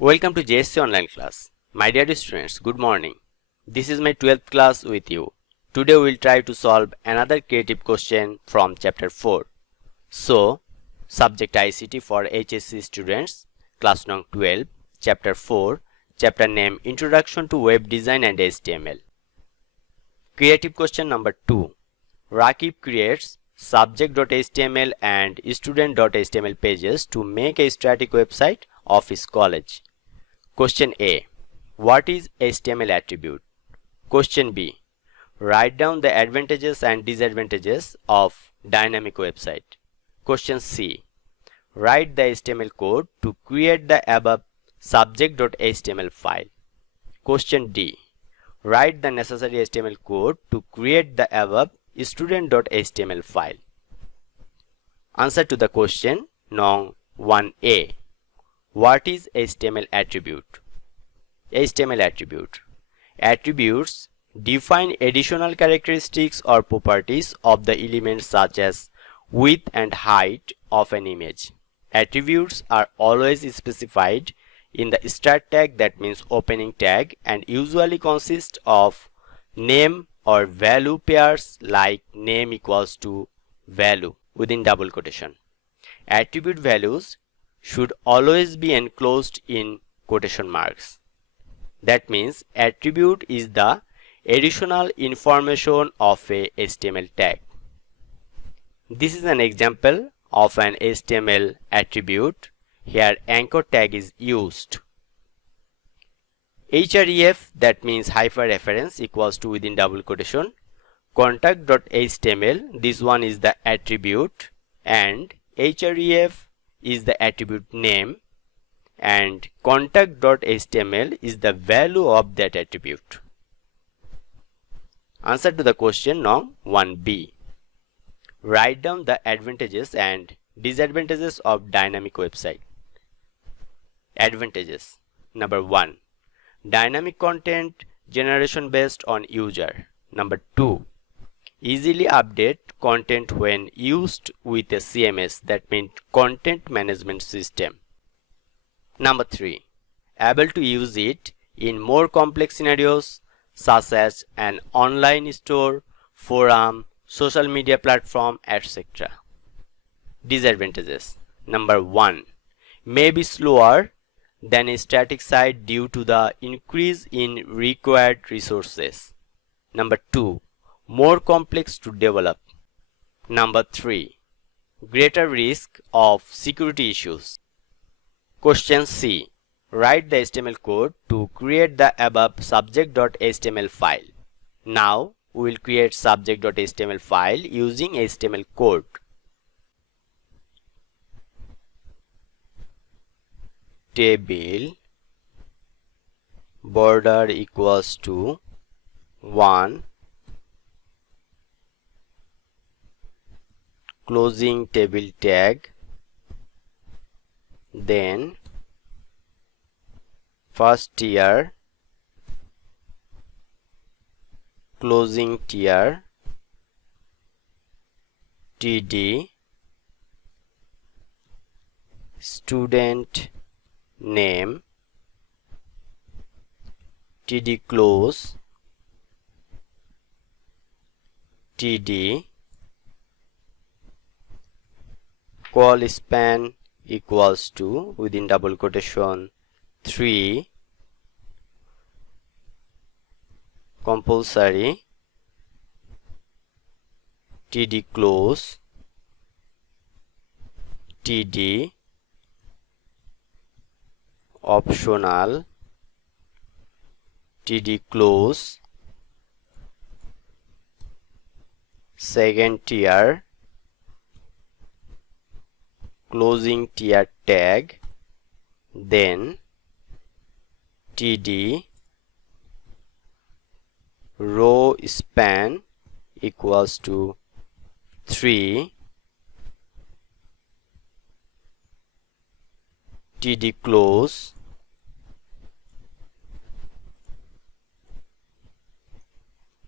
Welcome to JSC online class. My dear students, good morning. This is my 12th class with you. Today we will try to solve another creative question from chapter 4. So, subject ICT for HSC students, class number 12, chapter 4, chapter name Introduction to Web Design and HTML. Creative question number 2. Rakib creates subject.html and student.html pages to make a static website of his college. Question A. What is HTML attribute? Question B. Write down the advantages and disadvantages of dynamic website. Question C. Write the HTML code to create the above subject.html file. Question D. Write the necessary HTML code to create the above student.html file. Answer to the question Nong 1A. What is HTML attribute? HTML attribute. Attributes define additional characteristics or properties of the elements such as width and height of an image. Attributes are always specified in the start tag, that means opening tag, and usually consist of name or value pairs like name equals to value within double quotation. Attribute values should always be enclosed in quotation marks. That means attribute is the additional information of a HTML tag. This is an example of an HTML attribute. Here anchor tag is used. href, that means hyperreference, equals to within double quotation contact.html, this one is the attribute, and href is the attribute name, and contact.html is the value of that attribute. Answer to the question Nong 1B. Write down the advantages and disadvantages of dynamic website. Advantages. Number 1. Dynamic content generation based on user. Number 2. Easily update content when used with a CMS, that means content management system. Number 3. Able to use it in more complex scenarios such as an online store, forum, social media platform, etc. Disadvantages. Number 1. May be slower than a static site due to the increase in required resources. Number 2. More complex to develop. Number 3. Greater risk of security issues. Question C. Write the HTML code to create the above subject.html file. Now we will create subject.html file using HTML code. Table border equals to 1, closing table tag, then first tier, closing tier, td, student name, td close, td, call span equals to within double quotation 3, compulsory, td close, td, optional, td close, second tier, closing tier tag, then td, row span equals to 3, td close,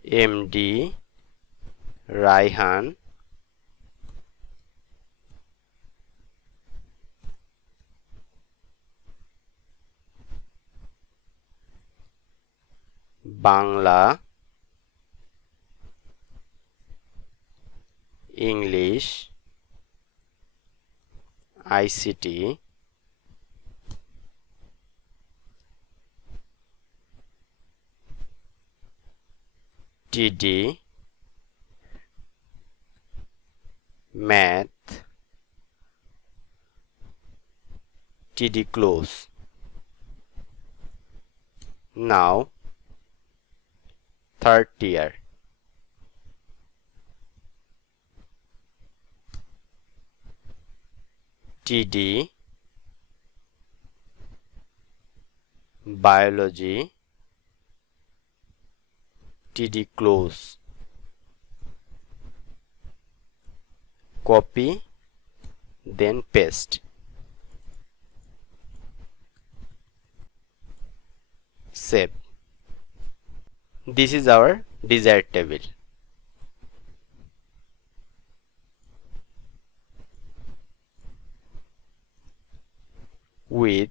md, Raihan, Bangla, English, ICT, TD, Math, TD close. Now third tier. TD, Biology, TD close. Copy, then paste. Save. This is our desired table. With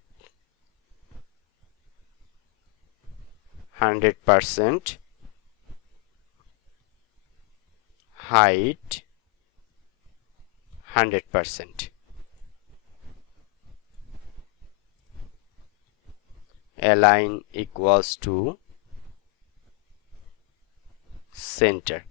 100%, height 100%, align equals to center.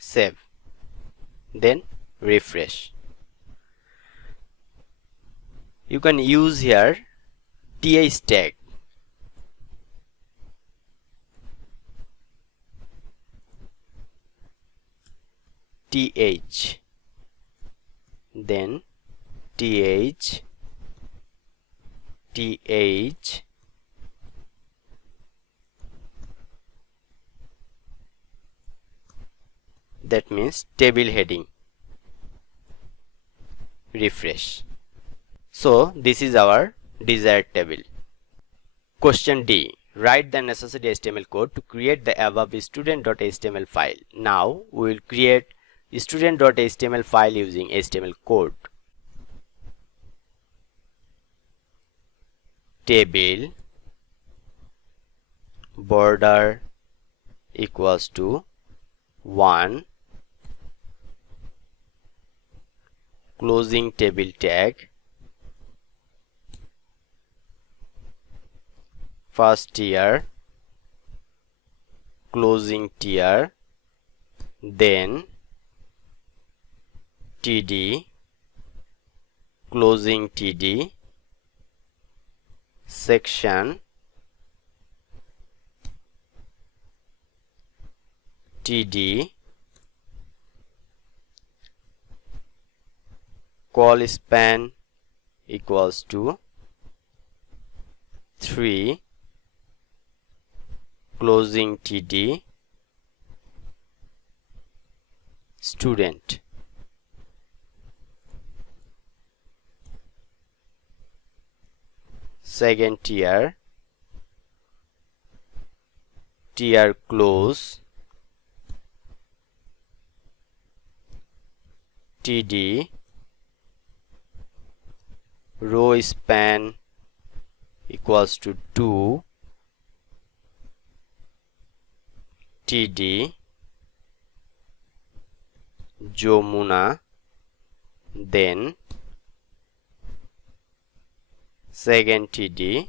Save, then refresh. You can use here th tag. th, then th, that means table heading. Refresh. So this is our desired table. Question D. Write the necessary HTML code to create the above student.html file. Now we will create student.html file using HTML code. Table border equals to 1, closing table tag, first tier, closing tier, then TD, closing TD, section, TD, call span equals to 3, closing TD, student. Second tier, tier close, TD, row span equals to 2, TD, Jomuna, then second TD,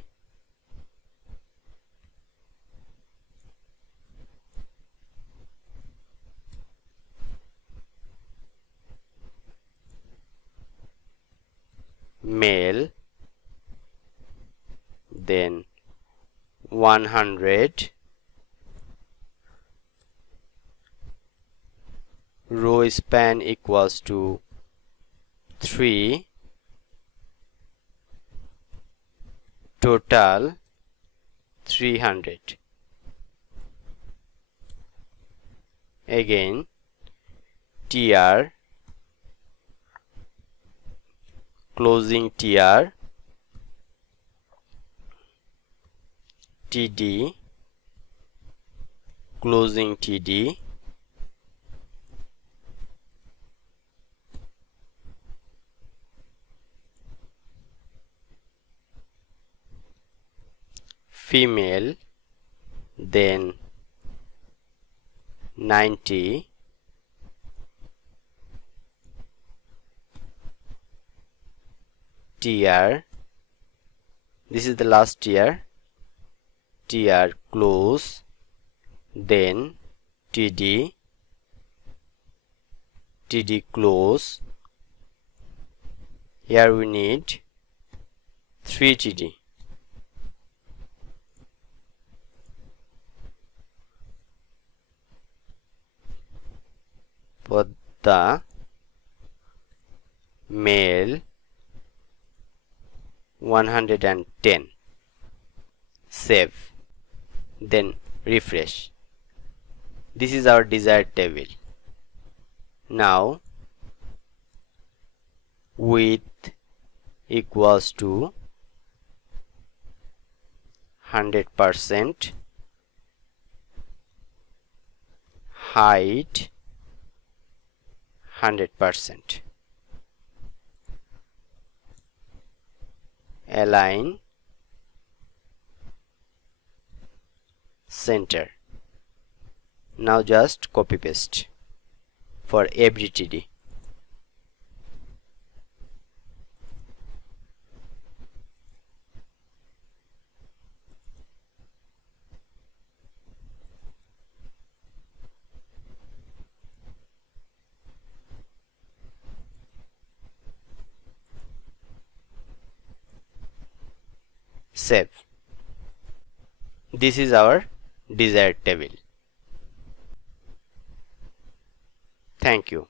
male, then 100, row span equals to 3, total 300. Again TR, closing TR, TD, closing TD, female, then 90, TR, this is the last TR, TR close, then TD, TD close. Here we need 3 TD. Padda, male, 110. Save, then refresh. This is our desired table. Now width equals to 100%, height 100%, align, center. Now just copy paste for every TD. Save. This is our desired table. Thank you.